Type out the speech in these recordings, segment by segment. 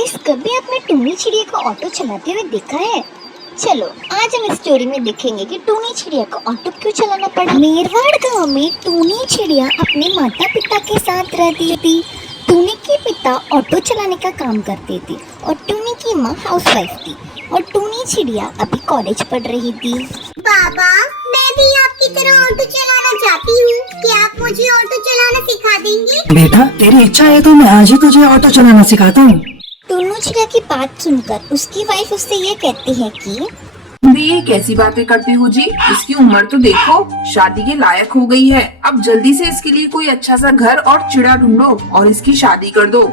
Guys, कभी आपने टूनी चिड़िया को ऑटो चलाते हुए देखा है? चलो आज हम इस स्टोरी में देखेंगे कि टूनी चिड़िया को ऑटो क्यों चलाना पड़ा। मेरवाड़ गांव में टूनी चिड़िया अपने माता पिता के साथ रहती थी। टूनी के पिता ऑटो चलाने का काम करते थे और टूनी की माँ हाउसवाइफ थी और टूनी चिड़िया अभी कॉलेज पढ़ रही थी। पापा, मैं भी आपकी तरह ऑटो चलाना चाहती हूँ। क्या आप मुझे ऑटो चलाना सिखा देंगे? बेटा, तेरी इच्छा है तो मैं आज ही तुझे ऑटो चलाना सिखाता हूँ। टूनी चिड़िया की बात सुनकर उसकी वाइफ उससे ये कहती है कि ये कैसी बातें करती हो जी, इसकी उम्र तो देखो, शादी के लायक हो गई है। अब जल्दी से इसके लिए कोई अच्छा सा घर और चिड़ा ढूंढो और इसकी शादी कर दो।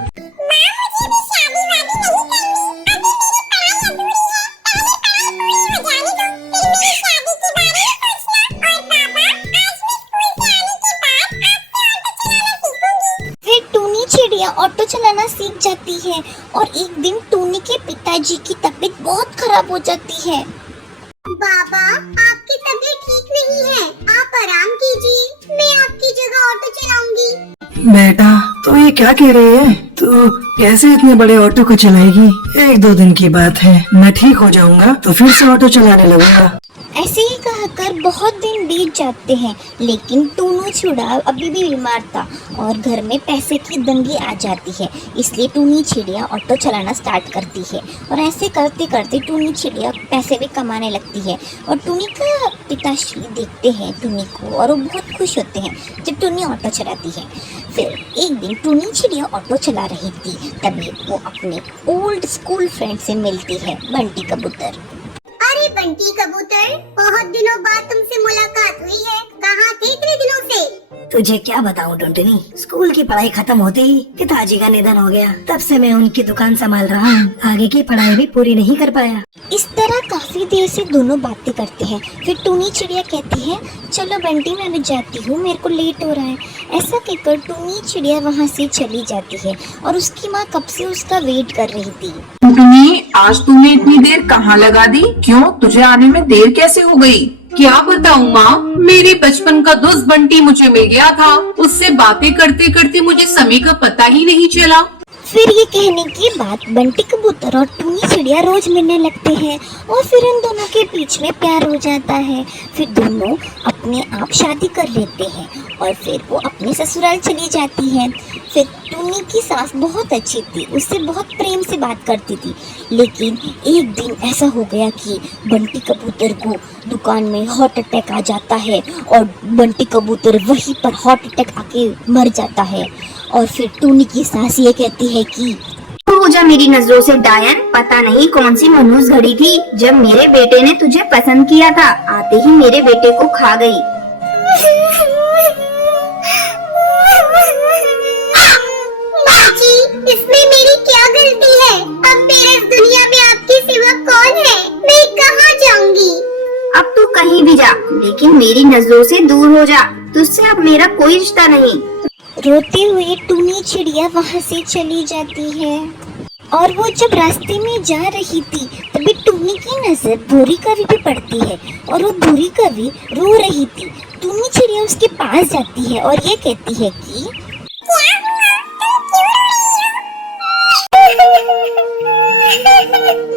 चिड़िया ऑटो चलाना सीख जाती है और एक दिन टूनी के पिताजी की तबीयत बहुत खराब हो जाती है। बाबा, आपकी तबीयत ठीक नहीं है, आप आराम कीजिए, मैं आपकी जगह ऑटो चलाऊंगी। बेटा, तो ये क्या कह रही है? तू कैसे इतने बड़े ऑटो को चलाएगी? 1-2 दिन की बात है, मैं ठीक हो जाऊंगा तो फिर से ऑटो चलाने लगूंगा। ऐसे ही कहकर बहुत दिन बीत जाते हैं, लेकिन टूनू चिड़िया अभी भी बीमार था और घर में पैसे की तंगी आ जाती है। इसलिए टूनी चिड़िया ऑटो चलाना स्टार्ट करती है और ऐसे करते करते टूनी चिड़िया पैसे भी कमाने लगती है और टूनी का पिताश्री देखते हैं टूनी को और वो बहुत खुश होते हैं जब टूनी ऑटो चलाती है। फिर एक दिन टूनी चिड़िया ऑटो चला रही थी, तभी वो अपने ओल्ड स्कूल फ्रेंड से मिलती है, बंटी कबूतर। अरे बंटी कबूतर, बहुत दिनों बाद तुमसे मुलाकात हुई है, कहाँ थे इतने दिनों से? तुझे क्या बताऊं टुनटुनी, स्कूल की पढ़ाई खत्म होते ही पिताजी का निधन हो गया। तब से मैं उनकी दुकान संभाल रहा हूँ, आगे की पढ़ाई भी पूरी नहीं कर पाया। इस तरह काफी देर से दोनों बातें करते हैं। फिर टूनी चिड़िया कहती है, चलो बंटी मैं भी जाती हूँ, मेरे को लेट हो रहा है। ऐसा कहकर टूनी चिड़िया वहाँ से चली जाती है और उसकी माँ कब से उसका वेट कर रही थी। टुनी, आज तुमने इतनी देर कहाँ लगा दी? क्यों, तुझे आने में देर कैसे हो गई? क्या बताऊँ माँ, मेरे बचपन का दोस्त बंटी मुझे मिल गया था। उससे बातें करते करते मुझे समय का पता ही नहीं चला। फिर ये कहने के बाद बंटी कबूतर और टूनी चिड़िया रोज मिलने लगते हैं और फिर इन दोनों के बीच में प्यार हो जाता है। फिर दोनों अपने आप शादी कर लेते हैं और फिर वो अपने ससुराल चली जाती है। फिर टूनी की सास बहुत अच्छी थी, उससे बहुत प्रेम से बात करती थी, लेकिन एक दिन ऐसा हो गया कि बंटी कबूतर को दुकान में हार्ट अटैक आ जाता है और बंटी कबूतर वहीं पर हार्ट अटैक आके मर जाता है। और फिर टूनी की सास ये कहती है कि हो जा मेरी नजरों से डायन, पता नहीं कौन सी मनहूस घड़ी थी जब मेरे बेटे ने तुझे पसंद किया था, आते ही मेरे बेटे को खा गई। बाजी, इसमें मेरी क्या गलती है? अब मेरे इस दुनिया में आपके सिवा कौन है? मैं कहाँ जाऊंगी? अब तू कहीं भी जा, लेकिन मेरी नजरों से दूर हो जा, तुझसे अब मेरा कोई रिश्ता नहीं। रोते हुए टूनी चिड़िया वहाँ से चली जाती है और वो जब रास्ते में जा रही थी तभी टूनी की नजर भूरी कवि पे पड़ती है और वो भूरी कवि रो रही थी। टूनी चिड़िया उसके पास जाती है और ये कहती है कि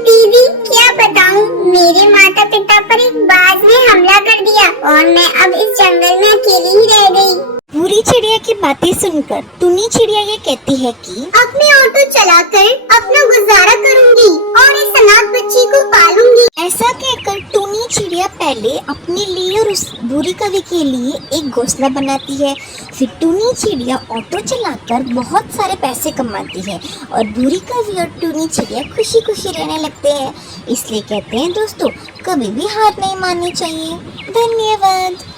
दीदी, क्या बताऊं, मेरे माता पिता पर एक बाज ने हमला कर दिया और मैं अब इस जंगल में अकेली ही रह गई। भूरी चिड़िया की बातें सुनकर टूनी चिड़िया ये कहती है कि अब मैं ऑटो चलाकर अपना गुजारा करूंगी और इस अनाथ बच्ची को पालूंगी। ऐसा कहकर टूनी चिड़िया पहले अपने लिए और उस भूरी कवि के लिए एक घोंसला बनाती है। फिर टूनी चिड़िया ऑटो चलाकर बहुत सारे पैसे कमाती है और भूरी कवि और टूनी चिड़िया खुशी खुशी रहने लगते हैं। इसलिए कहते हैं दोस्तों, कभी भी हार नहीं माननी चाहिए। धन्यवाद।